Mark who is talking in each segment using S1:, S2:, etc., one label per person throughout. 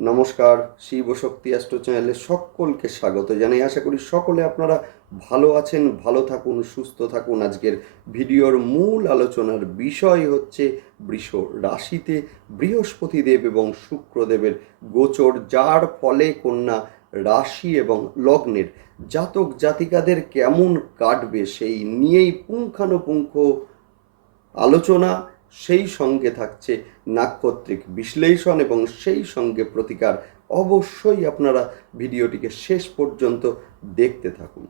S1: নমস্কার, শিব শক্তি অ্যাস্ট্রো চ্যানেলে সকলকে স্বাগত জানাই। আশা করি সকলে আপনারা ভালো আছেন, ভালো থাকুন, সুস্থ থাকুন। আজকের ভিডিওর মূল আলোচনার বিষয় হচ্ছে বৃষ রাশিতে বৃহস্পতিদেব এবং শুক্রদেবের গোচর, যার ফলে কন্যা রাশি এবং লগ্নের জাতক জাতিকাদের কেমন কাটবে সেই নিয়েই পুঙ্খানুপুঙ্খ আলোচনা সেই সঙ্গে থাকছে নাক্ষত্রিক বিশ্লেষণ এবং সেই সঙ্গে প্রতিকার। অবশ্যই আপনারা ভিডিওটিকে শেষ পর্যন্ত দেখতে থাকুন।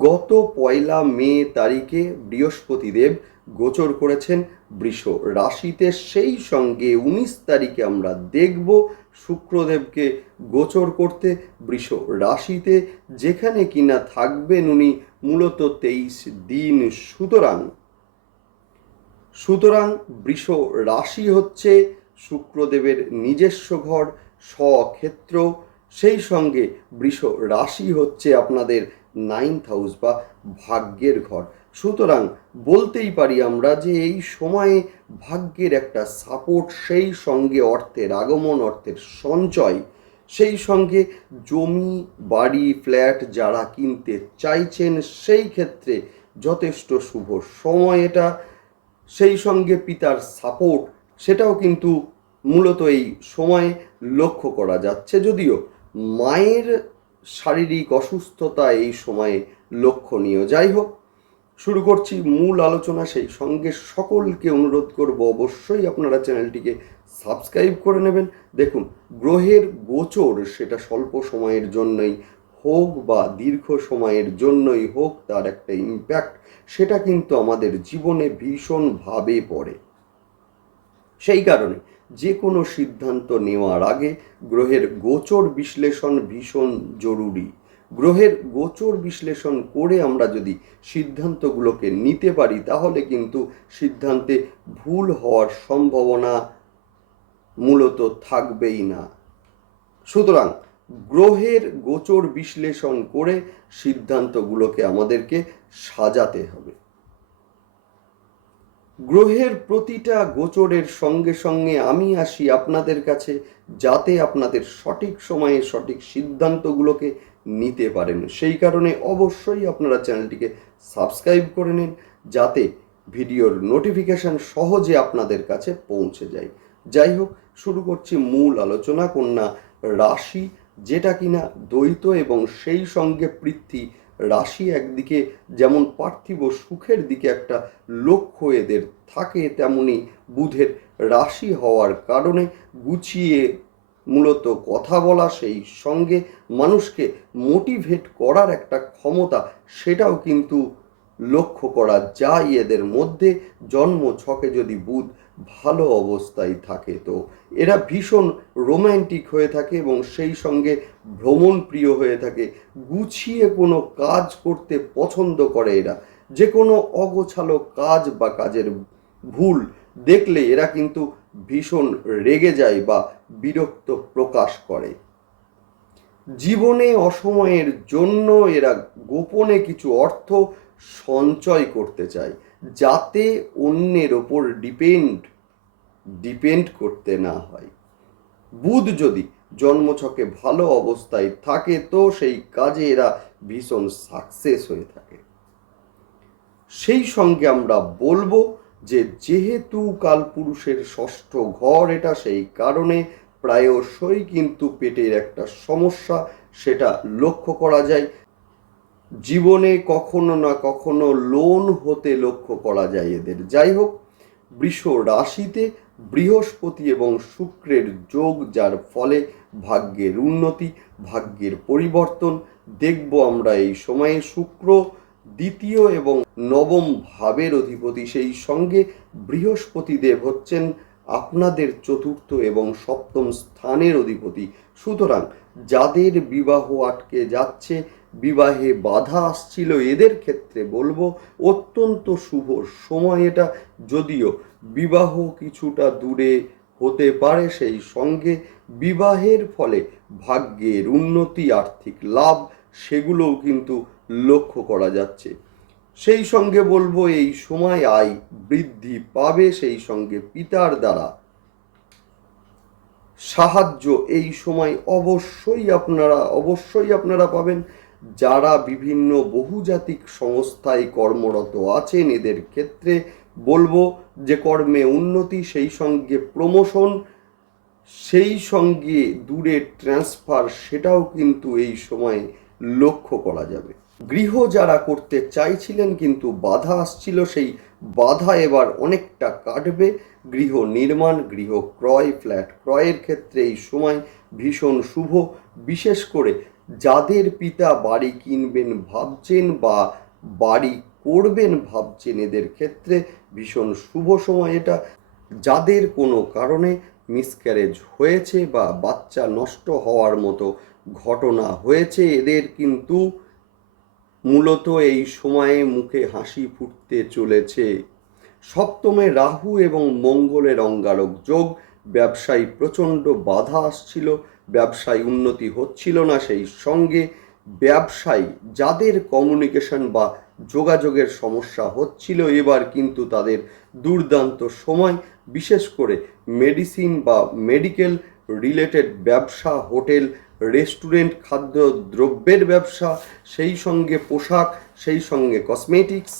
S1: গত পয়লা মে তারিখে বৃহস্পতিদেব গোচর করেছেন বৃষ রাশিতে। সেই সঙ্গে উনিশ তারিখে আমরা দেখব শুক্রদেবকে গোচর করতে বৃষ রাশিতে। যেখানে কিনা থাকবেন উনি মূলত তেইশ দিন। সুতরাং সুতরাং বৃষ রাশি হচ্ছে শুক্রদেবের নিজস্ব ঘর, স্বক্ষেত্র। সেই সঙ্গে বৃষ রাশি হচ্ছে আপনাদের নাইন্থ হাউস বা ভাগ্যের ঘর। সুতরাং বলতেই পারি আমরা যে এই সময়ে ভাগ্যের একটা সাপোর্ট সেই সঙ্গে অর্থের আগমন, অর্থের সঞ্চয়, সেই সঙ্গে জমি, বাড়ি ফ্ল্যাট যারা কিনতে চাইছেন, সেই ক্ষেত্রে যথেষ্ট শুভ সময় এটা। সেই সঙ্গে পিতার সাপোর্ট সেটাও কিন্তু মূলত এই সময়ে লক্ষ্য করা যাচ্ছে। যদিও মায়ের শারীরিক অসুস্থতা এই সময়ে লক্ষণীয়। যাই হোক, শুরু করছি মূল আলোচনা সেই সঙ্গে। সকলকে অনুরোধ করব অবশ্যই আপনারা চ্যানেলটিকে সাবস্ক্রাইব করে নেবেন। দেখুন, গ্রহের গোচর সেটা স্বল্প সময়ের জন্যই হোক বা দীর্ঘ সময়ের জন্যই হোক তার একটা ইম্প্যাক্ট সেটা কিন্তু আমাদের জীবনে ভীষণভাবে পড়ে। সেই কারণে যে কোনো সিদ্ধান্ত নেওয়ার আগে গ্রহের গোচর বিশ্লেষণ ভীষণ জরুরি। গ্রহের গোচর বিশ্লেষণ করে আমরা যদি সিদ্ধান্তগুলোকে নিতে পারি, তাহলে কিন্তু সিদ্ধান্তে ভুল হওয়ার সম্ভাবনা মূলত থাকবেই না। সুতরাং গ্রহের গোচর বিশ্লেষণ করে সিদ্ধান্তগুলোকে আমাদেরকে সাজাতে হবে। গ্রহের প্রতিটা গোচরের সঙ্গে সঙ্গে আমি আসি আপনাদের কাছে যাতে আপনাদের সঠিক সময়ে সঠিক সিদ্ধান্তগুলোকে নিতে পারেন। সেই কারণে অবশ্যই আপনারা চ্যানেলটিকে সাবস্ক্রাইব করে নিন যাতে ভিডিওর নোটিফিকেশন সহজে আপনাদের কাছে পৌঁছে যায়। যাই হোক, শুরু করছি মূল আলোচনা। কন্যা রাশি যেটা কিনা দ্বৈত এবং সেই সঙ্গে পৃথ্বী রাশি একদিকে, যেমন পার্থিব সুখের দিকে একটা লক্ষ্য এদের থাকে, তেমনি বুধের রাশি হওয়ার কারণে গুছিয়ে মূলত কথা বলা, সেই সঙ্গে মানুষকে মোটিভেট করার একটা ক্ষমতা, সেটাও কিন্তু লক্ষ্য করা যায় এদের মধ্যে। জন্ম ছকে যদি বুধ ভালো অবস্থায় থাকে। তো এরা ভীষণ রোম্যান্টিক হয়ে থাকে এবং সেই সঙ্গে ভ্রমণ প্রিয় হয়ে থাকে। গুছিয়ে কোনো কাজ করতে পছন্দ করে এরা। যে কোনো অগোছালো কাজ বা কাজের ভুল দেখলে এরা কিন্তু ভীষণ রেগে যায় বা বিরক্ত প্রকাশ করে। জীবনে অসময়ের জন্য এরা গোপনে কিছু অর্থ সঞ্চয় করতে চায়। যাতে অন্যের ওপর ডিপেন্ড ডিপেন্ড করতে না হয়। বুধ যদি জন্মছকে ভালো অবস্থায় থাকে, তো সেই কাজে এরা ভীষণ সাকসেস হয়ে থাকে। সেই সঙ্গে আমরা বলব যে, যেহেতু কালপুরুষের ষষ্ঠ ঘর, এটা সেই কারণে প্রায়শই কিন্তু পেটের একটা সমস্যা, সেটা লক্ষ্য করা যায়। জীবনে কখনো না কখনো লোন হতে লক্ষ্য করা যায় এদের। যাই হোক, বৃষ রাশিতে বৃহস্পতি এবং শুক্রের যোগ, যার ফলে ভাগ্যের উন্নতি, ভাগ্যের পরিবর্তন। দেখব আমরা এই সময়ে শুক্র দ্বিতীয় এবং নবম ভাবের অধিপতি। সেই সঙ্গে বৃহস্পতি দেব হচ্ছেন আপনাদের চতুর্থ এবং সপ্তম স্থানের অধিপতি। সুতরাং যাদের বিবাহ আটকে যাচ্ছে বিবাহে বাধা আসছিল এদের ক্ষেত্রে বলব, অত্যন্ত শুভ সময় এটা। যদিও বিবাহ কিছুটা দূরে হতে পারে সেই সঙ্গে বিবাহের ফলে ভাগ্যের উন্নতি, আর্থিক লাভ সেগুলোও কিন্তু লক্ষ্য করা যাচ্ছে। সেই সঙ্গে বলব, এই সময় আয় বৃদ্ধি পাবে সেই সঙ্গে পিতার দ্বারা। সাহায্য এই সময় অবশ্যই আপনারা অবশ্যই আপনারা পাবেন। যারা বিভিন্ন বহুজাতিক সংস্থায় কর্মরত আছেন, এদের ক্ষেত্রে বলব যে কর্মে উন্নতি, সেই সঙ্গে প্রমোশন, সেই সঙ্গে দূরে ট্রান্সফার, সেটাও কিন্তু এই সময়ে লক্ষ্য করা যাবে। গৃহ যারা করতে চাইছিলেন কিন্তু বাধা আসছিল, সেই বাধা এবার অনেকটা কাটবে। গৃহ নির্মাণ, গৃহ ক্রয়, ফ্ল্যাট ক্রয়ের ক্ষেত্রে এই সময় ভীষণ শুভ। বিশেষ করে যাদের পিতা বাড়ি কিনবেন ভাবছেন বা বাড়ি করবেন ভাবছেন এদের ক্ষেত্রে ভীষণ শুভ সময় এটা। যাদের কোনো কারণে মিসক্যারেজ হয়েছে বা বাচ্চা নষ্ট হওয়ার মতো ঘটনা হয়েছে, এদের কিন্তু মূলত এই সময়ে মুখে হাসি ফুটতে চলেছে। সপ্তমে রাহু এবং মঙ্গলের অঙ্গারক যোগ, ব্যবসায়ী প্রচণ্ড বাধা আসছিল। ব্যবসায় উন্নতি হচ্ছিল না, সেই সঙ্গে ব্যবসায়ী যাদের কমিউনিকেশন বা যোগাযোগের সমস্যা হচ্ছিল, এবার কিন্তু তাদের দুর্দান্ত সময়, বিশেষ করে মেডিসিন বা মেডিকেল রিলেটেড ব্যবসা হোটেল রেস্টুরেন্ট খাদ্য দ্রব্যের ব্যবসা, সেই সঙ্গে পোশাক, সেই সঙ্গে কসমেটিক্স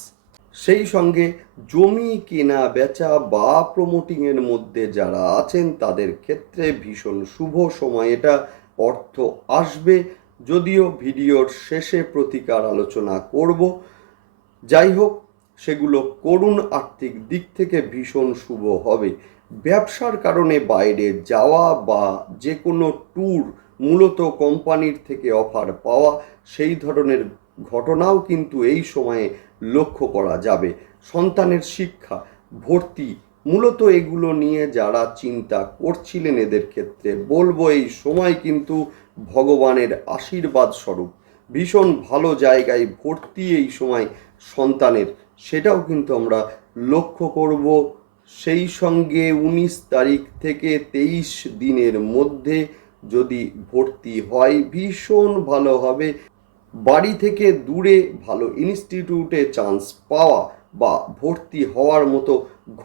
S1: সেই সঙ্গে জমি কেনা, বেচা বা প্রমোটিংয়ের মধ্যে যারা আছেন, তাদের ক্ষেত্রে ভীষণ শুভ সময়। এটা অর্থ আসবে। যদিও ভিডিওর শেষে প্রতিকার আলোচনা করব। যাই হোক, সেগুলো করুণ আর্থিক দিক থেকে ভীষণ শুভ হবে। ব্যবসার কারণে বাইরে যাওয়া বা যে কোনো ট্যুর মূলত কোম্পানির থেকে অফার পাওয়া, সেই ধরনের ঘটনাও কিন্তু এই সময়ে লক্ষ্য করা যাবে। সন্তানের শিক্ষা, ভর্তি, মূলত এগুলো নিয়ে যারা চিন্তা করছিলেন এদের ক্ষেত্রে বলব, এই সময় কিন্তু ভগবানের আশীর্বাদ স্বরূপ। ভীষণ ভালো জায়গায় ভর্তি এই সময় সন্তানের, সেটাও কিন্তু আমরা লক্ষ্য করব। সেই সঙ্গে উনিশ তারিখ থেকে তেইশ দিনের মধ্যে যদি ভর্তি হয়, ভীষণ ভালো হবে। বাড়ি থেকে দূরে ভালো ইনস্টিটিউটে চান্স পাওয়া বা ভর্তি হওয়ার মতো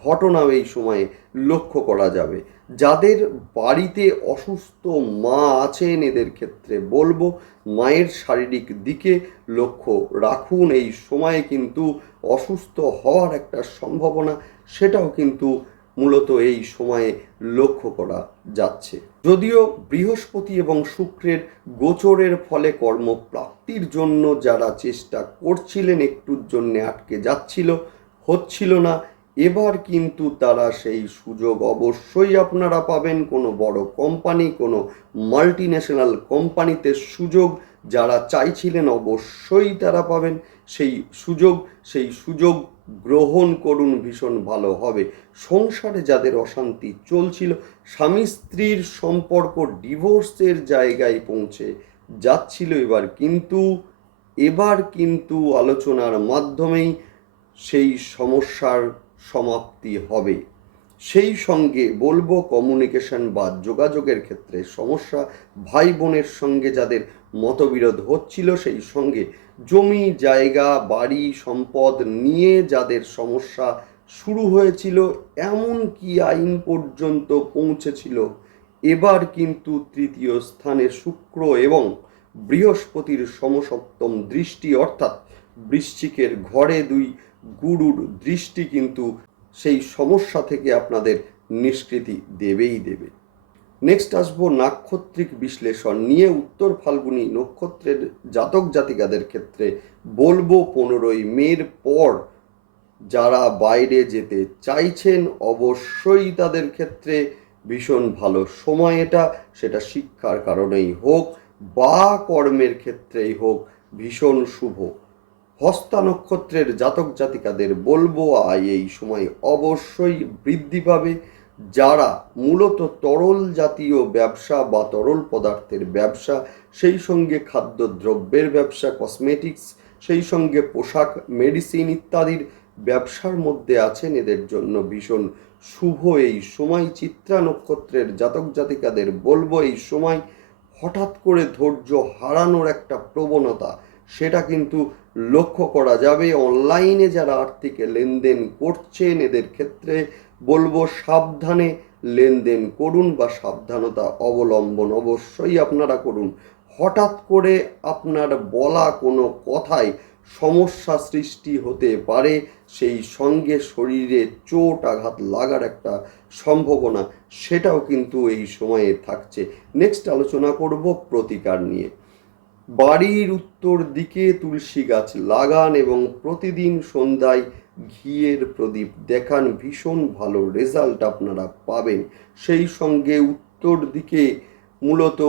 S1: ঘটনাও এই সময়ে লক্ষ্য করা যাবে। যাদের বাড়িতে অসুস্থ মা আছেন, এদের ক্ষেত্রে বলব, মায়ের শারীরিক দিকে লক্ষ্য রাখুন। এই সময়ে কিন্তু অসুস্থ হওয়ার একটা সম্ভাবনা, সেটাও কিন্তু মূলত এই সময়ে লক্ষ্য করা যাচ্ছে। যদিও বৃহস্পতি এবং শুক্রের গোচরের ফলে কর্মপ্রাপ্তির জন্য যারা চেষ্টা করছিলেন একটুর জন্য আটকে যাচ্ছিল, হচ্ছিল না। এবার কিন্তু তারা সেই সুযোগ অবশ্যই আপনারা পাবেন। কোনো বড় কোম্পানি, কোনো মাল্টি ন্যাশনাল কোম্পানিতে সুযোগ যারা চাইছিলেন অবশ্যই তারা পাবেন। সেই সুযোগ সেই সুযোগ গ্রহণ করুন ভীষণ ভালো হবে। সংসারে যাদের অশান্তি চলছিল, স্বামী স্ত্রীর সম্পর্ক ডিভোর্সের জায়গায় পৌঁছে যাচ্ছিল এবার। কিন্তু এবার কিন্তু আলোচনার মাধ্যমেই সেই সমস্যার সমাপ্তি হবে। সেই সঙ্গে বলব কমিউনিকেশন বা যোগাযোগের ক্ষেত্রে সমস্যা, ভাই বোনের সঙ্গে যাদের মতবিরোধ হচ্ছিল, সেই সঙ্গে জমি, জায়গা, বাড়ি, সম্পদ নিয়ে যাদের সমস্যা শুরু হয়েছিল, এমন কি আইন পর্যন্ত পৌঁছেছিল? এবার কিন্তু তৃতীয় স্থানে শুক্র এবং বৃহস্পতির সমসপ্তম দৃষ্টি, অর্থাৎ বৃশ্চিকের ঘরে দুই গুরুর দৃষ্টি কিন্তু সেই সমস্যা থেকে আপনাদের নিষ্কৃতি দেবেই দেবে। নেক্সট আসব নাক্ষত্রিক বিশ্লেষণ। নিয়ে উত্তর ফাল্গুনি নক্ষত্রের জাতক জাতিকাদের ক্ষেত্রে বলব পনেরোই মের পর যারা বাইরে যেতে চাইছেন, অবশ্যই তাদের ক্ষেত্রে ভীষণ ভালো সময় এটা, সেটা শিক্ষার কারণেই হোক বা কর্মের ক্ষেত্রেই হোক ভীষণ শুভ। হস্তা নক্ষত্রের জাতক জাতিকাদের বলব আয় এই সময় অবশ্যই বৃদ্ধি পাবে। যারা মূলত তরল জাতীয় ব্যবসা বা তরল পদার্থের ব্যবসা, সেই সঙ্গে খাদ্যদ্রব্যের ব্যবসা কসমেটিক্স সেই সঙ্গে পোশাক মেডিসিন ইত্যাদির ব্যবসার মধ্যে আছেন, এদের জন্য ভীষণ শুভ এই সময়। চিত্রা নক্ষত্রের জাতক জাতিকাদের বলব, এই সময় হঠাৎ করে ধৈর্য হারানোর একটা প্রবণতা, সেটা কিন্তু লক্ষ্য করা যাবে। অনলাইনে যারা আর্থিক লেনদেন করছেন, এদের ক্ষেত্রে বলব সাবধানে লেনদেন করুন বা সাবধানতা অবলম্বন অবশ্যই আপনারা করুন। হঠাৎ করে আপনার বলা কোনো কথায় সমস্যা সৃষ্টি হতে পারে, সেই সঙ্গে শরীরে চোট আঘাত লাগার একটা সম্ভাবনা সেটাও কিন্তু এই সময়ে থাকছে। নেক্সট আলোচনা করব প্রতিকার নিয়ে। বাড়ির উত্তর দিকে তুলসী গাছ লাগান এবং প্রতিদিন সন্ধ্যায় ঘিয়ের প্রদীপ দেখান ভীষণ ভালো রেজাল্ট আপনারা পাবেন। সেই সঙ্গে উত্তর দিকে মূলত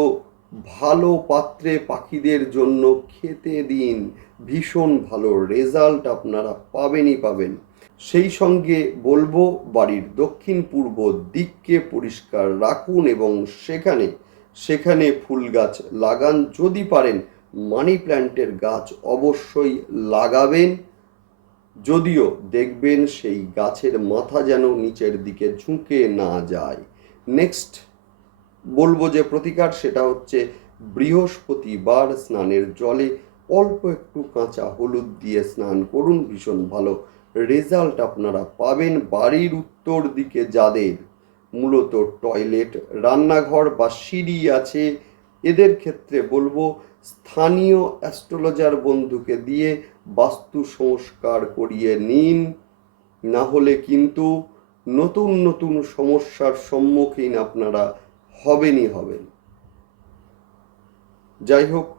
S1: ভালো পাত্রে পাখিদের জন্য খেতে দিন। ভীষণ ভালো রেজাল্ট আপনারা পাবেনই পাবেন। সেই সঙ্গে বলব, বাড়ির দক্ষিণ পূর্ব দিককে পরিষ্কার রাখুন এবং সেখানে সেখানে ফুল গাছ লাগান। যদি পারেন মানি প্ল্যান্টের গাছ অবশ্যই লাগাবেন। যদিও দেখবেন সেই গাছের মাথা যেন নিচের দিকে ঝুঁকে না যায়। নেক্সট বলব যে প্রতিকার সেটা হচ্ছে বৃহস্পতিবার স্নানের জলে অল্প একটু কাঁচা হলুদ দিয়ে স্নান করুন, ভীষণ ভালো। রেজাল্ট আপনারা পাবেন বাড়ির উত্তর দিকে যাদের মূলত টয়লেট রান্নাঘর বা সিঁড়ি আছে, এদের ক্ষেত্রে বলব স্থানীয় অ্যাস্ট্রোলজার বন্ধুকে দিয়ে বাস্তু সংস্কার করিয়ে নিন। না হলে কিন্তু নতুন নতুন সমস্যার সম্মুখীন আপনারা হবেনই হবেন। যাই হোক,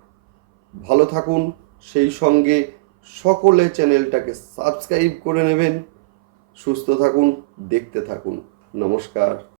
S1: ভালো থাকুন। সেই সঙ্গে সকলে চ্যানেলটাকে সাবস্ক্রাইব করে নেবেন। সুস্থ থাকুন, দেখতে থাকুন। নমস্কার।